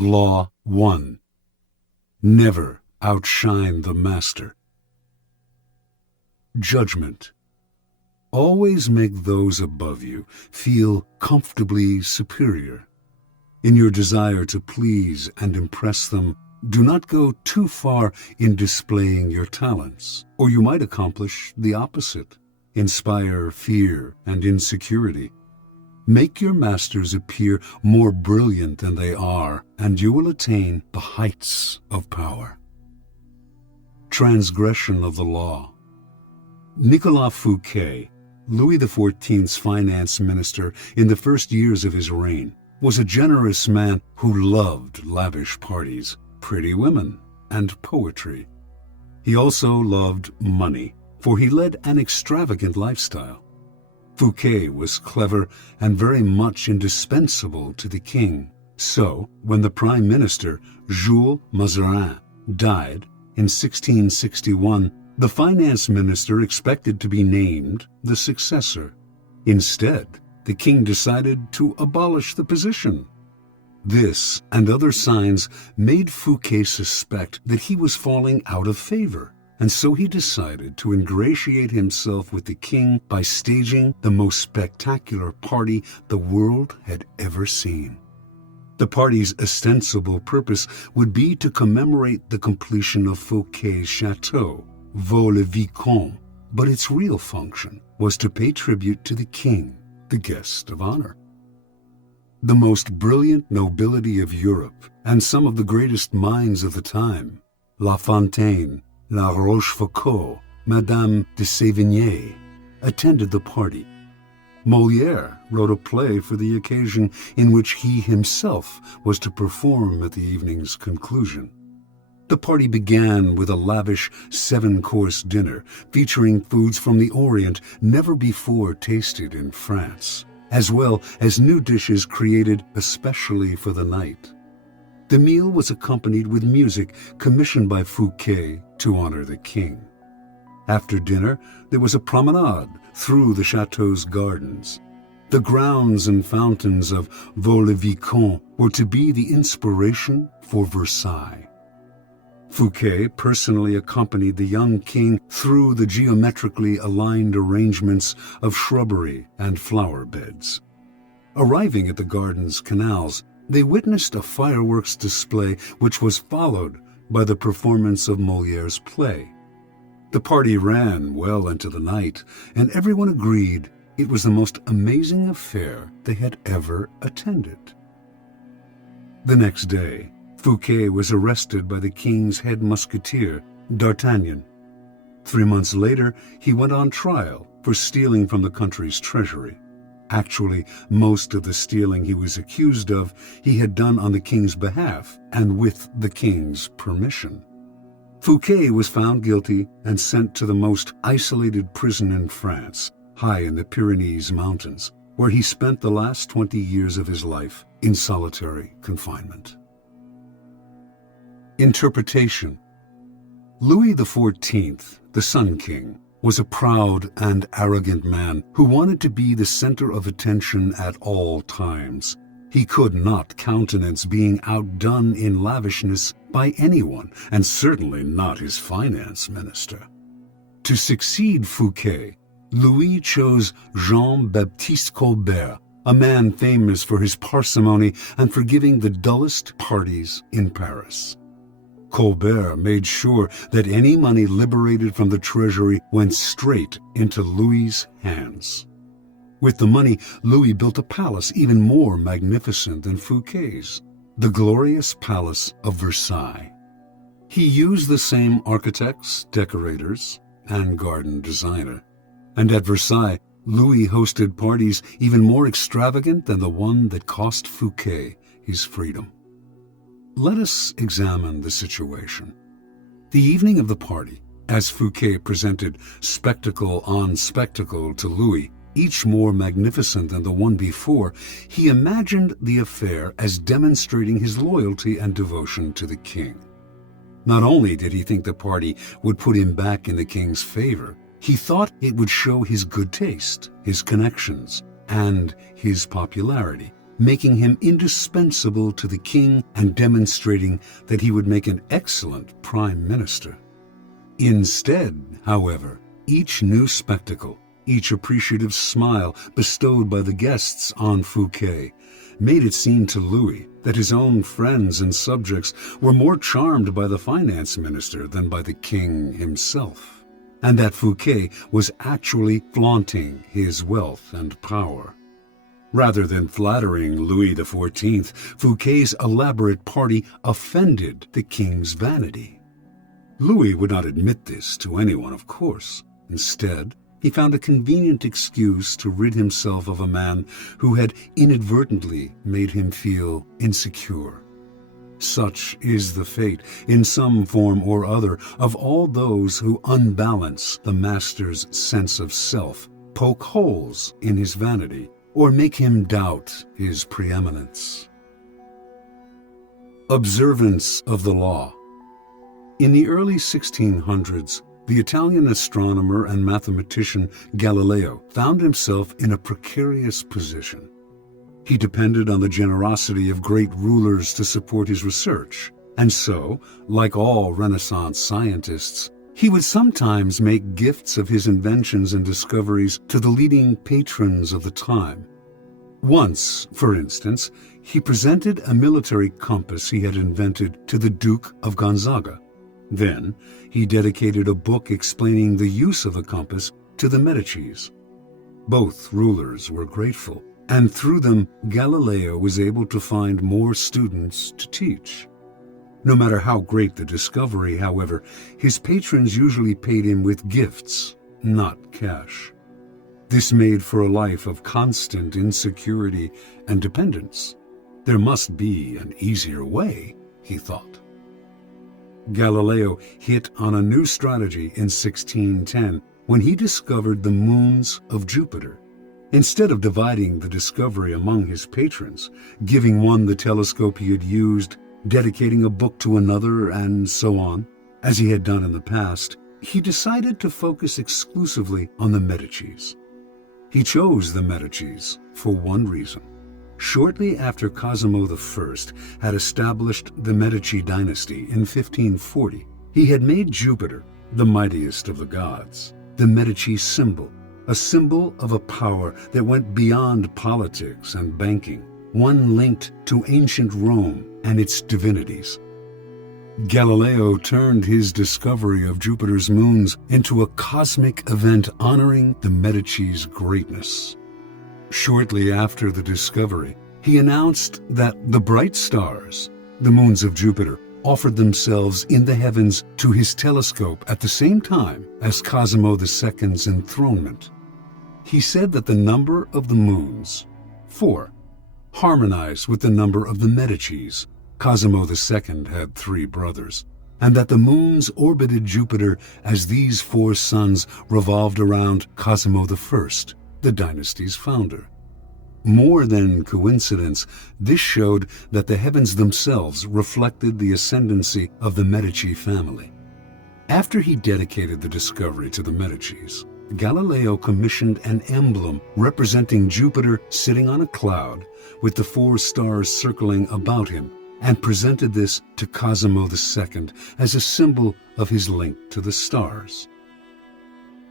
Law 1. Never outshine the master. Judgment. Always make those above you feel comfortably superior. In your desire to please and impress them, do not go too far in displaying your talents, or you might accomplish the opposite, inspire fear and insecurity. Make your masters appear more brilliant than they are, and you will attain the heights of power. Transgression of the law. Nicolas Fouquet, Louis XIV's finance minister in the first years of his reign, was a generous man who loved lavish parties, pretty women, and poetry. He also loved money, for he led an extravagant lifestyle. Fouquet was clever and very much indispensable to the king. So, when the prime minister, Jules Mazarin, died in 1661, the finance minister expected to be named the successor. Instead, the king decided to abolish the position. This and other signs made Fouquet suspect that he was falling out of favor, and so he decided to ingratiate himself with the king by staging the most spectacular party the world had ever seen. The party's ostensible purpose would be to commemorate the completion of Fouquet's chateau, Vaux-le-Vicomte, but its real function was to pay tribute to the king, the guest of honor. The most brilliant nobility of Europe and some of the greatest minds of the time, La Fontaine, La Rochefoucauld, Madame de Sévigné, attended the party. Molière wrote a play for the occasion in which he himself was to perform at the evening's conclusion. The party began with a lavish 7-course dinner featuring foods from the Orient never before tasted in France, as well as new dishes created especially for the night. The meal was accompanied with music commissioned by Fouquet to honor the king. After dinner, there was a promenade through the chateau's gardens. The grounds and fountains of Vaux-le-Vicomte were to be the inspiration for Versailles. Fouquet personally accompanied the young king through the geometrically aligned arrangements of shrubbery and flower beds. Arriving at the garden's canals, they witnessed a fireworks display which was followed by the performance of Molière's play. The party ran well into the night, and everyone agreed it was the most amazing affair they had ever attended. The next day, Fouquet was arrested by the king's head musketeer, D'Artagnan. 3 months later, he went on trial for stealing from the country's treasury. Actually, most of the stealing he was accused of, he had done on the king's behalf and with the king's permission. Fouquet was found guilty and sent to the most isolated prison in France, high in the Pyrenees Mountains, where he spent the last 20 years of his life in solitary confinement. Interpretation. Louis XIV, the Sun King, was a proud and arrogant man who wanted to be the center of attention at all times. He could not countenance being outdone in lavishness by anyone, and certainly not his finance minister. To succeed Fouquet, Louis chose Jean-Baptiste Colbert, a man famous for his parsimony and for giving the dullest parties in Paris. Colbert made sure that any money liberated from the treasury went straight into Louis's hands. With the money, Louis built a palace even more magnificent than Fouquet's, the glorious Palace of Versailles. He used the same architects, decorators, and garden designer. And at Versailles, Louis hosted parties even more extravagant than the one that cost Fouquet his freedom. Let us examine the situation. The evening of the party, as Fouquet presented spectacle on spectacle to Louis, each more magnificent than the one before, he imagined the affair as demonstrating his loyalty and devotion to the king. Not only did he think the party would put him back in the king's favor, he thought it would show his good taste, his connections, and his popularity, making him indispensable to the king and demonstrating that he would make an excellent prime minister. Instead, however, each new spectacle, each appreciative smile bestowed by the guests on Fouquet, made it seem to Louis that his own friends and subjects were more charmed by the finance minister than by the king himself, and that Fouquet was actually flaunting his wealth and power. Rather than flattering Louis XIV, Fouquet's elaborate party offended the king's vanity. Louis would not admit this to anyone, of course. Instead, he found a convenient excuse to rid himself of a man who had inadvertently made him feel insecure. Such is the fate, in some form or other, of all those who unbalance the master's sense of self, poke holes in his vanity, or make him doubt his preeminence. Observance of the law. In the early 1600s, the Italian astronomer and mathematician Galileo found himself in a precarious position. He depended on the generosity of great rulers to support his research, and so, like all Renaissance scientists, he would sometimes make gifts of his inventions and discoveries to the leading patrons of the time. Once, for instance, he presented a military compass he had invented to the Duke of Gonzaga. Then, he dedicated a book explaining the use of the compass to the Medicis. Both rulers were grateful, and through them, Galileo was able to find more students to teach. No matter how great the discovery, however, his patrons usually paid him with gifts, not cash. This made for a life of constant insecurity and dependence. There must be an easier way, he thought. Galileo hit on a new strategy in 1610 when he discovered the moons of Jupiter. Instead of dividing the discovery among his patrons, giving one the telescope he had used, dedicating a book to another, and so on, as he had done in the past, he decided to focus exclusively on the Medicis. He chose the Medicis for one reason. Shortly after Cosimo I had established the Medici dynasty in 1540, he had made Jupiter, the mightiest of the gods, the Medici symbol, a symbol of a power that went beyond politics and banking, one linked to ancient Rome and its divinities. Galileo turned his discovery of Jupiter's moons into a cosmic event honoring the Medici's greatness. Shortly after the discovery, he announced that the bright stars, the moons of Jupiter, offered themselves in the heavens to his telescope at the same time as Cosimo II's enthronement. He said that the number of the moons, 4, harmonized with the number of the Medicis. Cosimo II had 3 brothers, and that the moons orbited Jupiter as these 4 suns revolved around Cosimo I, the dynasty's founder. More than coincidence, this showed that the heavens themselves reflected the ascendancy of the Medici family. After he dedicated the discovery to the Medicis, Galileo commissioned an emblem representing Jupiter sitting on a cloud with the 4 stars circling about him, and presented this to Cosimo II as a symbol of his link to the stars.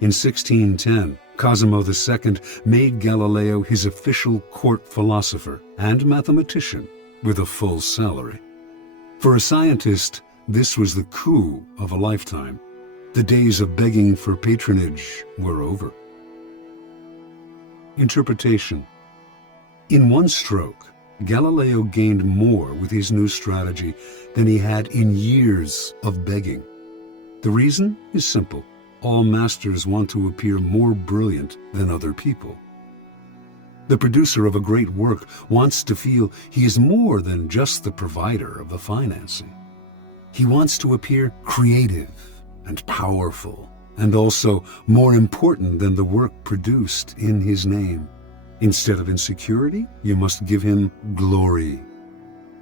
In 1610, Cosimo II made Galileo his official court philosopher and mathematician with a full salary. For a scientist, this was the coup of a lifetime. The days of begging for patronage were over. Interpretation. In one stroke, Galileo gained more with his new strategy than he had in years of begging. The reason is simple. All masters want to appear more brilliant than other people. The producer of a great work wants to feel he is more than just the provider of the financing. He wants to appear creative and powerful, and also more important than the work produced in his name. Instead of insecurity, you must give him glory.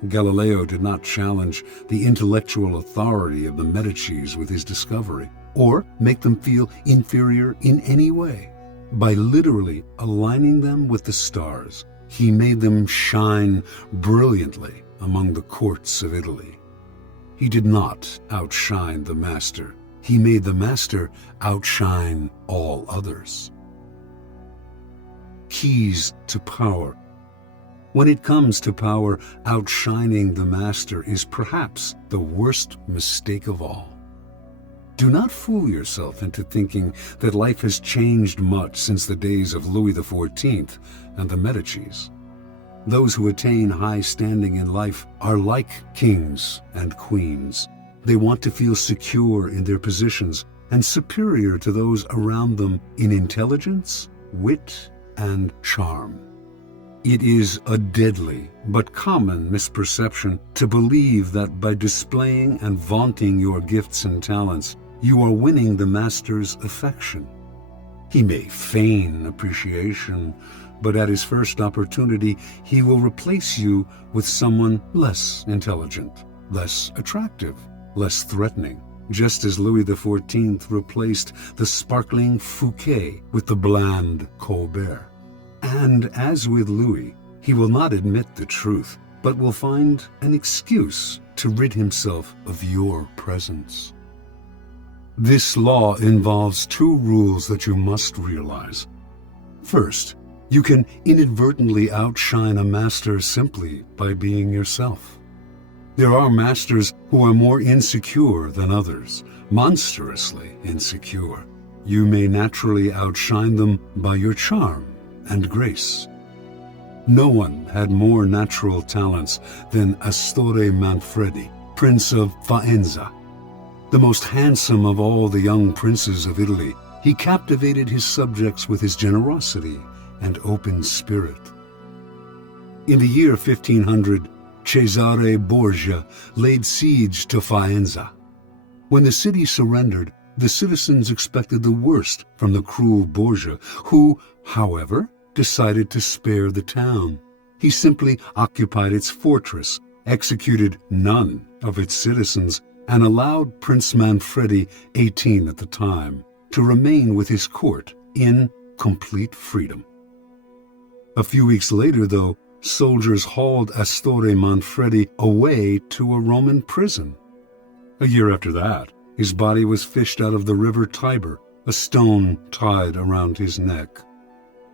Galileo did not challenge the intellectual authority of the Medicis with his discovery, or make them feel inferior in any way. By literally aligning them with the stars, He made them shine brilliantly among the courts of Italy. He did not outshine the master. He made the master outshine all others. Keys to power. When it comes to power, outshining the master is perhaps the worst mistake of all. Do not fool yourself into thinking that life has changed much since the days of Louis XIV and the Medicis. Those who attain high standing in life are like kings and queens. They want to feel secure in their positions and superior to those around them in intelligence, wit, and charm. It is a deadly but common misperception to believe that by displaying and vaunting your gifts and talents, you are winning the master's affection. He may feign appreciation, but at his first opportunity, he will replace you with someone less intelligent, less attractive, less threatening, just as Louis XIV replaced the sparkling Fouquet with the bland Colbert. And as with Louis, he will not admit the truth, but will find an excuse to rid himself of your presence. This law involves two rules that you must realize. First, you can inadvertently outshine a master simply by being yourself. There are masters who are more insecure than others, monstrously insecure. You may naturally outshine them by your charm and grace. No one had more natural talents than Astorre Manfredi, Prince of Faenza. The most handsome of all the young princes of Italy, he captivated his subjects with his generosity and open spirit. In the year 1500, Cesare Borgia laid siege to Faenza. When the city surrendered, the citizens expected the worst from the cruel Borgia, who, however, decided to spare the town. He simply occupied its fortress, executed none of its citizens, and allowed Prince Manfredi, 18 at the time, to remain with his court in complete freedom. A few weeks later, though, soldiers hauled Astorre Manfredi away to a Roman prison. A year after that, his body was fished out of the river Tiber, a stone tied around his neck.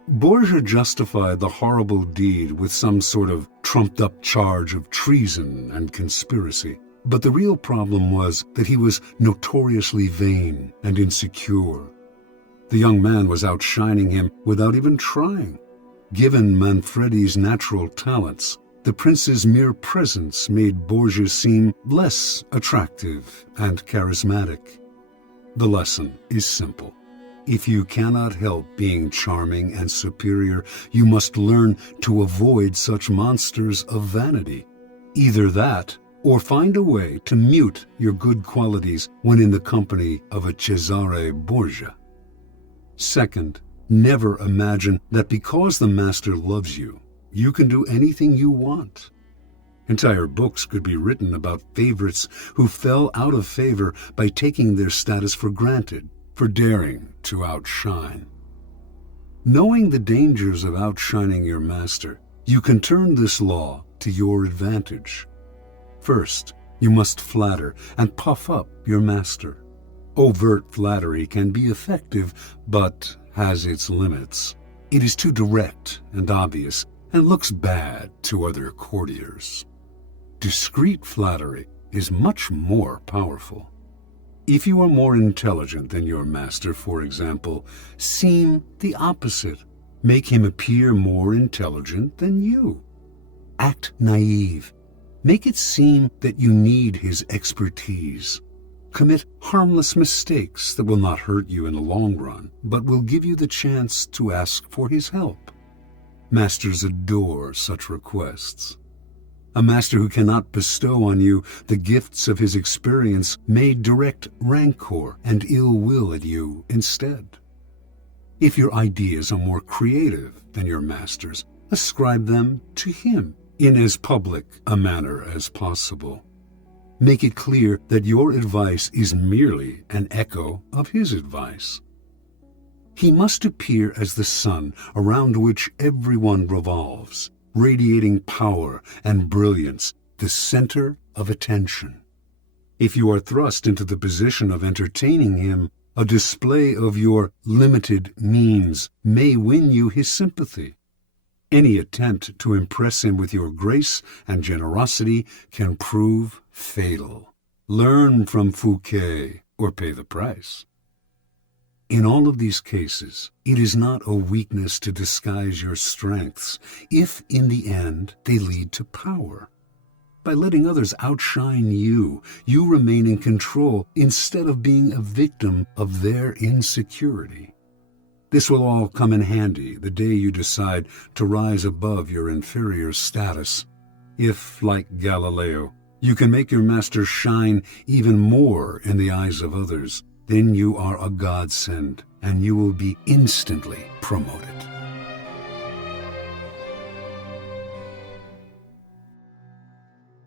Borgia justified the horrible deed with some sort of trumped-up charge of treason and conspiracy. But the real problem was that he was notoriously vain and insecure. The young man was outshining him without even trying. Given Manfredi's natural talents, the prince's mere presence made Borgia seem less attractive and charismatic. The lesson is simple. If you cannot help being charming and superior, you must learn to avoid such monsters of vanity. Either that, or find a way to mute your good qualities when in the company of a Cesare Borgia. Second, never imagine that because the master loves you, you can do anything you want. Entire books could be written about favorites who fell out of favor by taking their status for granted, for daring to outshine. Knowing the dangers of outshining your master, you can turn this law to your advantage. First, you must flatter and puff up your master. Overt flattery can be effective, but has its limits. It is too direct and obvious, and looks bad to other courtiers. Discreet flattery is much more powerful. If you are more intelligent than your master, for example, seem the opposite. Make him appear more intelligent than you. Act naive. Make it seem that you need his expertise. Commit harmless mistakes that will not hurt you in the long run, but will give you the chance to ask for his help. Masters adore such requests. A master who cannot bestow on you the gifts of his experience may direct rancor and ill will at you instead. If your ideas are more creative than your master's, ascribe them to him in as public a manner as possible. Make it clear that your advice is merely an echo of his advice. He must appear as the sun around which everyone revolves, radiating power and brilliance, the center of attention. If you are thrust into the position of entertaining him, a display of your limited means may win you his sympathy. Any attempt to impress him with your grace and generosity can prove fatal. Learn from Fouquet or pay the price. In all of these cases, it is not a weakness to disguise your strengths if, in the end, they lead to power. By letting others outshine you, you remain in control instead of being a victim of their insecurity. This will all come in handy the day you decide to rise above your inferior status. If, like Galileo, you can make your master shine even more in the eyes of others, then you are a godsend, and you will be instantly promoted.